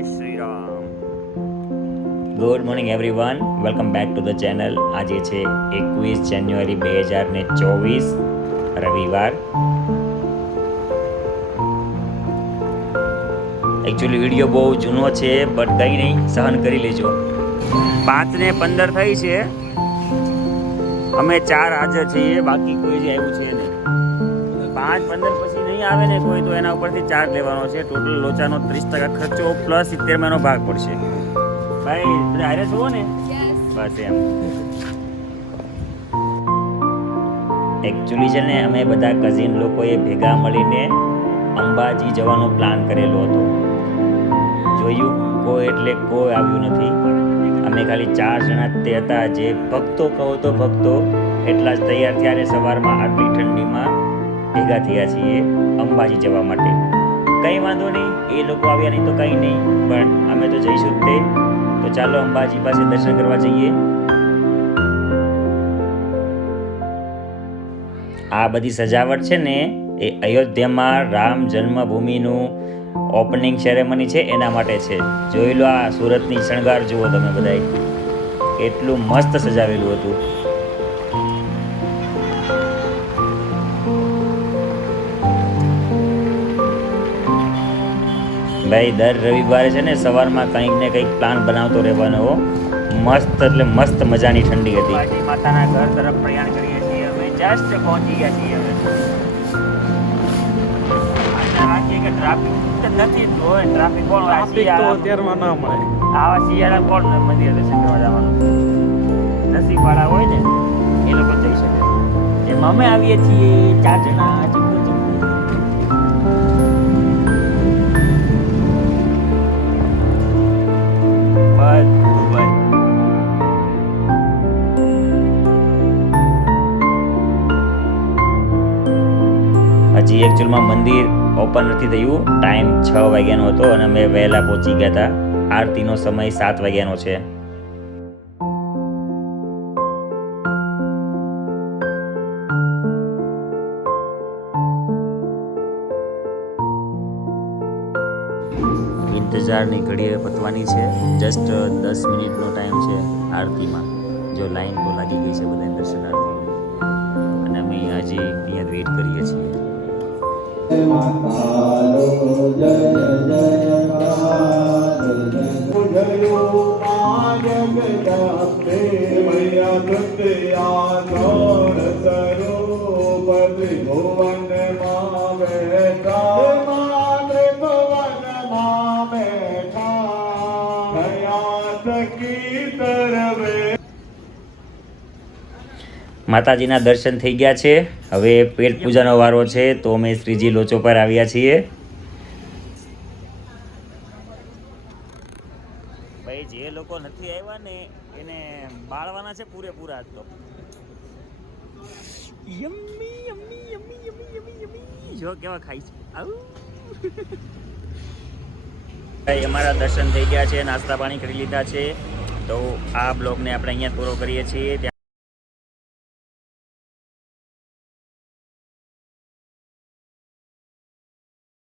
Shri Ram. Good morning everyone, welcome back to the channel. આજે છે 21 જાન્યુઆરી 2024 રવિવાર. એકચ્યુઅલી વિડીયો બહુ જૂનો છે, બટ કંઈ નહીં, સહન કરી લેજો. 5:15 થઈ છે, અમે 4 હાજર છીએ, બાકી કોઈ જ આવ્યું છે નહીં. 5:15 પછી નહીં આવે ને કોઈ, તો એના ઉપરથી ચાર્જ લેવાનો છે. ટોટલ લોચાનો 30% ખર્ચો પ્લસ 70 ભાગ પડશે. ભાઈ બધા હારે છો ને? બસ એમ. એકચ્યુઅલી છે ને, અમે બધા કઝિન લોકોએ ભેગા મળીને અંબાજી જવાનો પ્લાન કરેલો હતો. જોયું, કોઈ એટલે કોઈ આવ્યું નથી. અમે ખાલી 4 જણા તે હતા, જે ભક્તો કહો તો ભક્તો એટલા જ તૈયાર થયા ને સવારમાં આટલી ઠંડીમાં ભેગા થયા છીએ અંબાજી જવા માટે. કંઈ વાંધો નહીં, એ લોકો આવ્યા નહીં તો કંઈ નહીં, પણ અમે તો જઈશું જ તે. તો ચાલો અંબાજી પાસે દર્શન કરવા જઈએ. આ બધી સજાવટ છે ને, એ અયોધ્યામાં રામ જન્મભૂમિનું ઓપનિંગ સેરેમની છે એના માટે છે. જોઈ લો, આ સુરતની શણગાર જુઓ તમે બધાય, એટલું મસ્ત સજાવેલું હતું. ભાઈ દર રવિવારે છે ને સવારમાં કંઈક ને કંઈક પ્લાન બનાવતો રહેવાનો. મસ્ત એટલે મસ્ત મજાની ઠંડી હતી. અંબાજી માતાના ઘર તરફ પ્રયાણ કરીએ છીએ. અમે જસ્ટ પહોંચી ગયા છીએ. કે ટ્રાફિક નથી, તો ટ્રાફિક કોણ અત્યારમાં ના મળે. આવા શિયાળા કોણ મંદિર દર્શન કરવા જવાનું? નસીબવાળા હોય ને એ લોકો જઈ શકે. જેમ અમે આવીએ છીએ 4 જણા. હજી એકચ્યુઅલમાં મંદિર ઓપન નથી થયું. ટાઈમ 6 વાગ્યાનો હતો અને અમે વહેલા પહોંચી ગયા હતા. આરતીનો સમય 7 વાગ્યાનો છે. ઇંતજારની ઘડીએ પતવાની છે. જસ્ટ 10 મિનિટનો ટાઈમ છે આરતીમાં. જો લાઈન તો લાગી ગઈ છે બધા દર્શનાર્થી, અને અમે હજી અહીંયા વેઇટ કરીએ છીએ. માતાજીના દર્શન થઈ ગયા છે. હવે પેટ પૂજાનો વારો છે, તો અમે શ્રીજી લોચો પર આવ્યા છીએ. ભાઈ જે લોકો નથી આવ્યા ને એને બાળવાના છે પૂરેપૂરા. આજ તો yummy yummy yummy yummy yummy yummy. જો કેવા ખાઈ છે. ભાઈ અમારા દર્શન થઈ ગયા છે, નાસ્તા પાણી કરી લીધા છે. તો આ બ્લોગને આપણે અહીંયા પૂરો કરીએ છીએ.